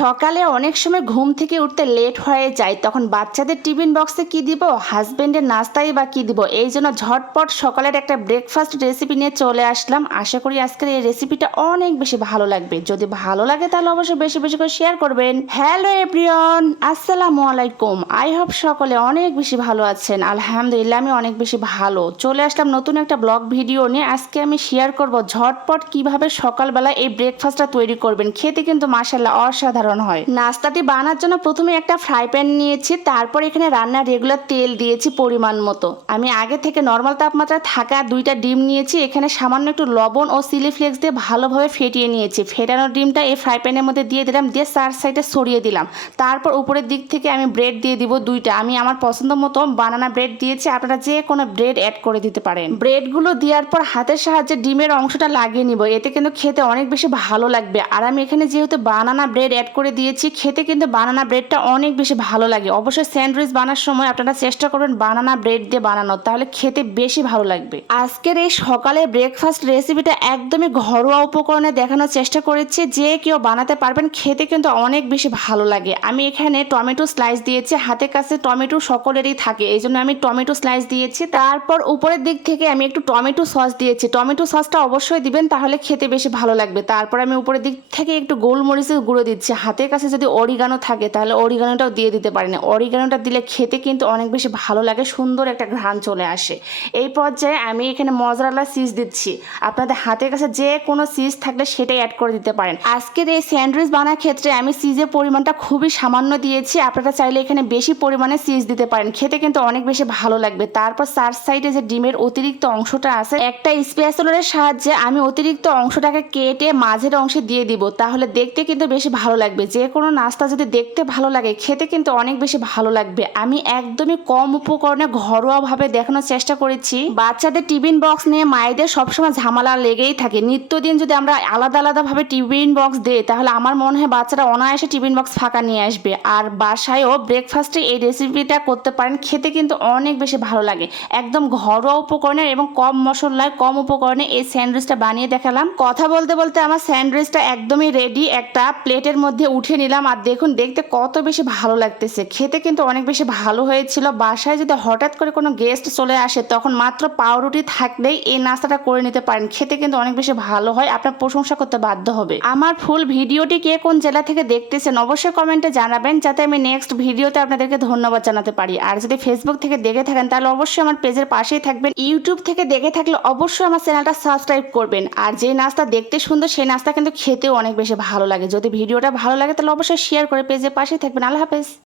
সকালে অনেক সময় ঘুম থেকে উঠতে লেট হয়ে যায়, তখন বাচ্চাদের টিফিন বক্সে কি দিব, হাজবেন্ডের নাস্তায় বা কি দিব। এই জন্য ঝটপট সকালের একটা ব্রেকফাস্ট রেসিপি নিয়ে চলে আসলাম। আশা করি আজকের এই রেসিপিটা অনেক বেশি ভালো লাগবে। যদি ভালো লাগে তাহলে অবশ্যই বেশি বেশি করে শেয়ার করবেন। হ্যালো এভরিওয়ান, আসসালামু আলাইকুম। আই হোপ সকলে অনেক বেশি ভালো আছেন। আলহামদুলিল্লাহ আমি অনেক বেশি ভালো। চলে আসলাম নতুন একটা ব্লগ ভিডিও নিয়ে। আজকে আমি শেয়ার করব ঝটপট কিভাবে সকালবেলা এই ব্রেকফাস্টটা তৈরি করবেন। খেতে কিন্তু মাশাআল্লাহ অসাধারণ হয়। নাস্তাটি বানানোর জন্য প্রথমে একটা ফ্রাই প্যান নিয়েছি, তারপর এখানে রান্নার রেগুলার তেল দিয়েছি পরিমাণ মতো। আমি আগে থেকে নর্মাল তাপমাত্রা থাকা 2টা ডিম নিয়েছি, এখানে সামান্য একটু লবণ ও চিলি ফ্লেক্স দিয়ে ভালোভাবে ফেটিয়ে নিয়েছি। ফেটানো ডিমটা এই ফ্রাই প্যানের মধ্যে দিয়ে দিলাম, দিয়ে চার সাইডে ছড়িয়ে দিলাম। তারপর উপরের দিক থেকে আমি ব্রেড দিয়ে দিব 2টা। আমি আমার পছন্দ মতো বানানা ব্রেড দিয়েছি, আপনারা যে কোনো ব্রেড অ্যাড করে দিতে পারেন। ব্রেডগুলো দেওয়ার পর হাতের সাহায্যে ডিমের অংশটা লাগিয়ে নিব, এতে কিন্তু খেতে অনেক বেশি ভালো লাগবে। আর আমি এখানে যেহেতু বানানা ব্রেড অ্যাড করে দিয়েছি, খেতে কিন্তু বানানা ব্রেডটা অনেক বেশি ভালো লাগে। অবশ্যই স্যান্ডউইচ বানানোর সময় আপনারা চেষ্টা করবেন বানানা ব্রেড দিয়ে বানানো, তাহলে খেতে বেশি ভালো লাগবে। আজকের এই সকালে ব্রেকফাস্ট রেসিপিটা একদমই ঘরোয়া উপকরণে দেখানোর চেষ্টা করেছি, যে কেউ বানাতে পারবেন। খেতে কিন্তু অনেক বেশি ভালো লাগে। আমি এখানে টমেটো স্লাইস দিয়েছি, হাতের কাছে টমেটো সকলেরই থাকে, এই জন্য আমি টমেটো স্লাইস দিয়েছি। তারপর উপরের দিক থেকে আমি একটু টমেটো সস দিয়েছি। টমেটো সসটা অবশ্যই দিবেন, তাহলে খেতে বেশি ভালো লাগবে। তারপর আমি উপরের দিক থেকে একটু গোলমরিচের গুঁড়ো দিচ্ছি। হাতের কাছে যদি অরিগানো থাকে তাহলে অরিগানোটাও দিয়ে দিতে পারেন। অরিগানোটা দিলে খেতে কিন্তু অনেক বেশি ভালো লাগে, সুন্দর একটা ঘ্রাণ চলে আসে। এই পর্যায়ে আমি এখানে মজরালা চিজ দিচ্ছি। আপনাদের হাতের কাছে যে কোনো চিজ থাকলে সেটাই অ্যাড করে দিতে পারেন। আজকের এই স্যান্ডউইচ বানার ক্ষেত্রে আমি চিজের পরিমাণটা খুবই সামান্য দিয়েছি, আপনারা চাইলে এখানে বেশি পরিমাণে চিজ দিতে পারেন, খেতে কিন্তু অনেক বেশি ভালো লাগবে। তারপর চার সাইডে যে ডিমের অতিরিক্ত অংশটা আছে, একটা স্প্যাচুলারের সাহায্যে আমি অতিরিক্ত অংশটাকে কেটে মাঝের অংশে দিয়ে দিব, তাহলে দেখতে কিন্তু বেশি ভালো লাগবে। যে কোনো নাস্তা যদি দেখতে ভালো লাগে, খেতে কিন্তু অনেক বেশি ভালো লাগবে। আমি একদমই কম উপকরণে ঘরোয়াভাবে দেখানোর চেষ্টা করেছি। বাচ্চাদের টিফিন বক্স নিয়ে মায়েদের সবসময় ঝামেলা লেগেই থাকে। নিত্যদিন যদি আমরা আলাদা আলাদাভাবে টিফিন বক্স দিই, তাহলে আমার মনে হয় বাচ্চারা অনায়াসে টিফিন বক্স ফাঁকা নিয়ে আসবে। আর বাসায়ও ব্রেকফাস্টে এই রেসিপিটা করতে পারেন, খেতে কিন্তু অনেক বেশি ভালো লাগে। একদম ঘরোয়া উপকরণে এবং কম মশলায় কম উপকরণে এই স্যান্ডউইচটা বানিয়ে দেখালাম। কথা বলতে বলতে আমার স্যান্ডউইচটা একদমই রেডি। একটা প্লেটের মধ্যে উঠে নিলাম, আর দেখুন দেখতে কত বেশি ভালো লাগতেছে। খেতে কিন্তু অনেক বেশি ভালো হয়েছিল। বাসায় যদি হঠাৎ করে কোনো গেস্ট চলে আসে, তখন মাত্র পাউরুটি থাকলেই এই নাস্তাটা করে নিতে পারেন। খেতে কিন্তু অনেক বেশি ভালো হয়, আপনার প্রশংসা করতে বাধ্য হবে। আমার ফুল ভিডিওটি কে কোন জেলা থেকে দেখতেছেন অবশ্যই কমেন্টে জানাবেন, যাতে আমি নেক্সট ভিডিওতে আপনাদেরকে ধন্যবাদ জানাতে পারি। আর যদি ফেসবুক থেকে দেখে থাকেন তাহলে অবশ্যই আমার পেজের পাশেই থাকবেন। ইউটিউব থেকে দেখে থাকলে অবশ্যই আমার চ্যানেলটা সাবস্ক্রাইব করবেন। আর যে নাস্তা দেখতে সুন্দর, সেই নাস্তা কিন্তু খেতেও অনেক বেশি ভালো লাগে। যদি ভিডিওটা ভালো লাগে তাহলে অবশ্যই শেয়ার করে পেজের পাশেই থাকবেন। আল্লাহ হাফেজ।